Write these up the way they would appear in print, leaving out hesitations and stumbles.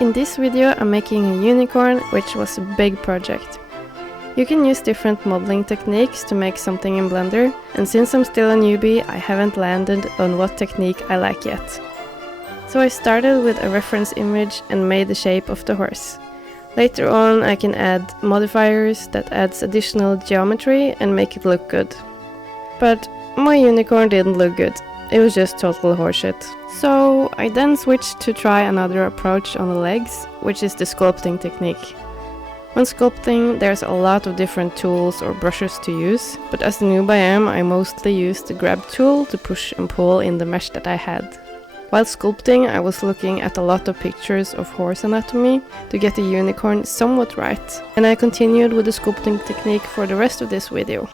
In this video I'm making a unicorn, which was a big project. You can use different modeling techniques to make something in Blender, and since I'm still a newbie, I haven't landed on what technique I like yet. So I started with a reference image and made the shape of the horse. Later on I can add modifiers that adds additional geometry and make it look good. But my unicorn didn't look good. It was just total horseshit. So I then switched to try another approach on the legs, which is the sculpting technique. When sculpting, there's a lot of different tools or brushes to use, but as the noob I am, I mostly used the grab tool to push and pull in the mesh that I had. While sculpting, I was looking at a lot of pictures of horse anatomy to get the unicorn somewhat right, and I continued with the sculpting technique for the rest of this video.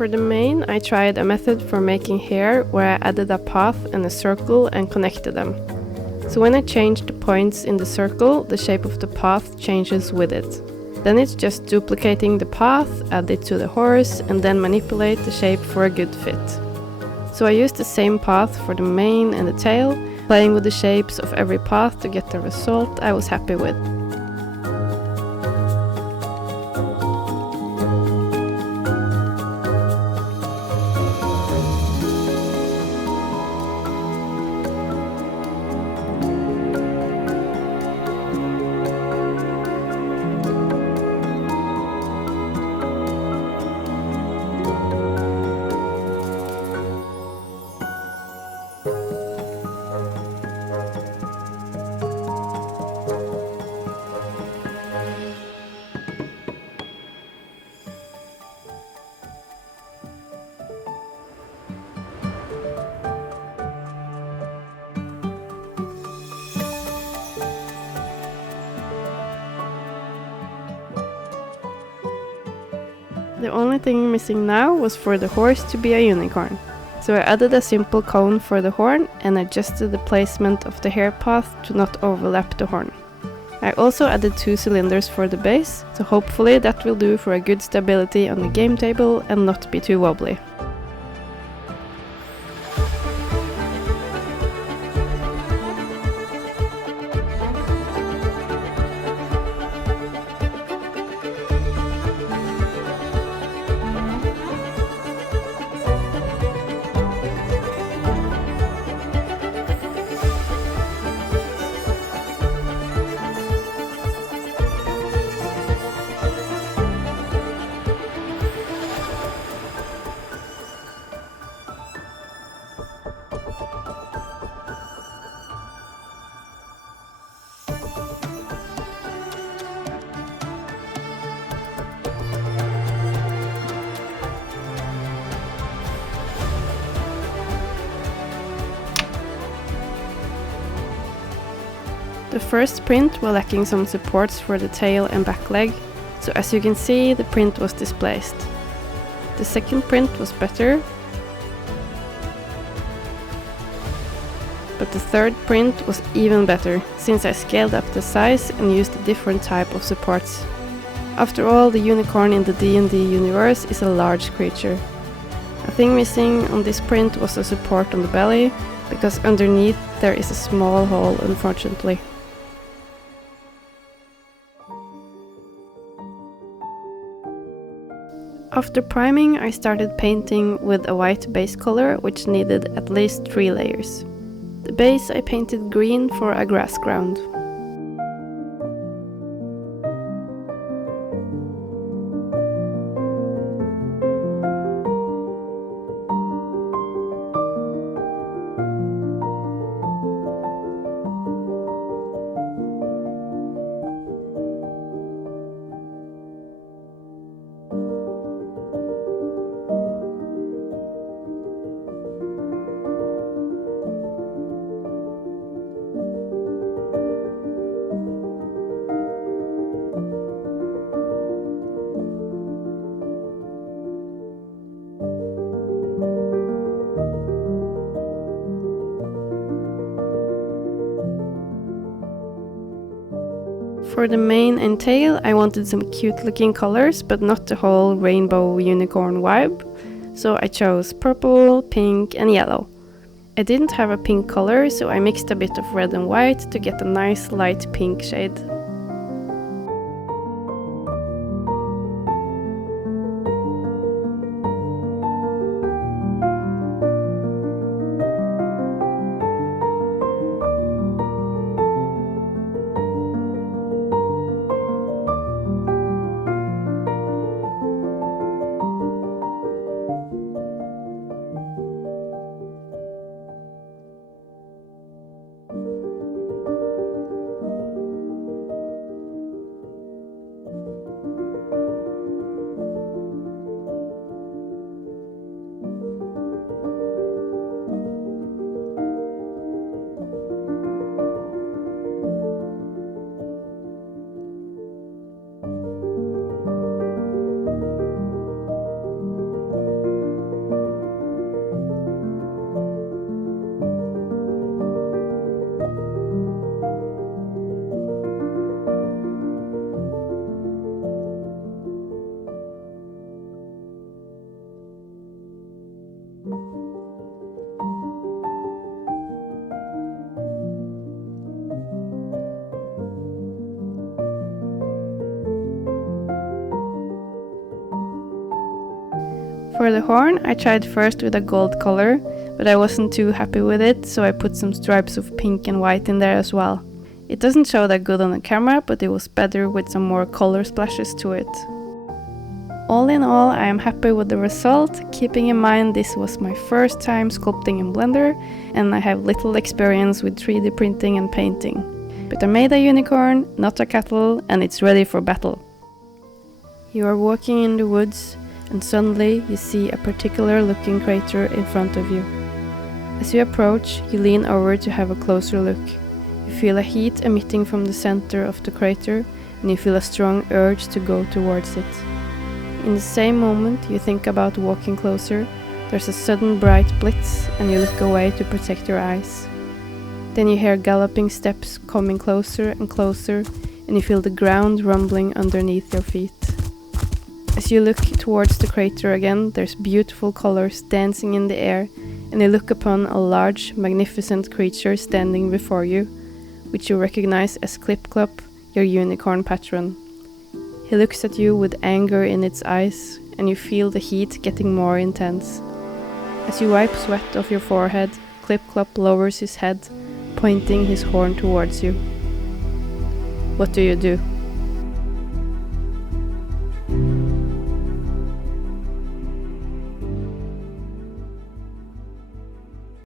For the mane, I tried a method for making hair where I added a path and a circle and connected them. So when I change the points in the circle, the shape of the path changes with it. Then it's just duplicating the path, add it to the horse, and then manipulate the shape for a good fit. So I used the same path for the mane and the tail, playing with the shapes of every path to get the result I was happy with. The only thing missing now was for the horse to be a unicorn. So I added a simple cone for the horn and adjusted the placement of the hair path to not overlap the horn. I also added 2 cylinders for the base, so hopefully that will do for a good stability on the game table and not be too wobbly. The first print were lacking some supports for the tail and back leg, so as you can see the print was displaced. The second print was better, but the third print was even better, since I scaled up the size and used a different type of supports. After all, the unicorn in the D&D universe is a large creature. A thing missing on this print was a support on the belly, because underneath there is a small hole, unfortunately. After priming, I started painting with a white base color, which needed at least 3 layers. The base I painted green for a grass ground. For the mane and tail, I wanted some cute looking colors, but not the whole rainbow unicorn vibe, so I chose purple, pink and yellow. I didn't have a pink color, so I mixed a bit of red and white to get a nice light pink shade. For the horn, I tried first with a gold color, but I wasn't too happy with it, so I put some stripes of pink and white in there as well. It doesn't show that good on the camera, but it was better with some more color splashes to it. All in all, I am happy with the result, keeping in mind this was my first time sculpting in Blender, and I have little experience with 3D printing and painting. But I made a unicorn, not a cattle, and it's ready for battle. You are walking in the woods, and suddenly you see a particular looking crater in front of you. As you approach, you lean over to have a closer look. You feel a heat emitting from the center of the crater, and you feel a strong urge to go towards it. In the same moment you think about walking closer, there's a sudden bright blitz and you look away to protect your eyes. Then you hear galloping steps coming closer and closer, and you feel the ground rumbling underneath your feet. As you look towards the crater again, there's beautiful colors dancing in the air, and you look upon a large, magnificent creature standing before you, which you recognize as Clip-Clop, your unicorn patron. He looks at you with anger in its eyes, and you feel the heat getting more intense. As you wipe sweat off your forehead, Clip-Clop lowers his head, pointing his horn towards you. What do you do?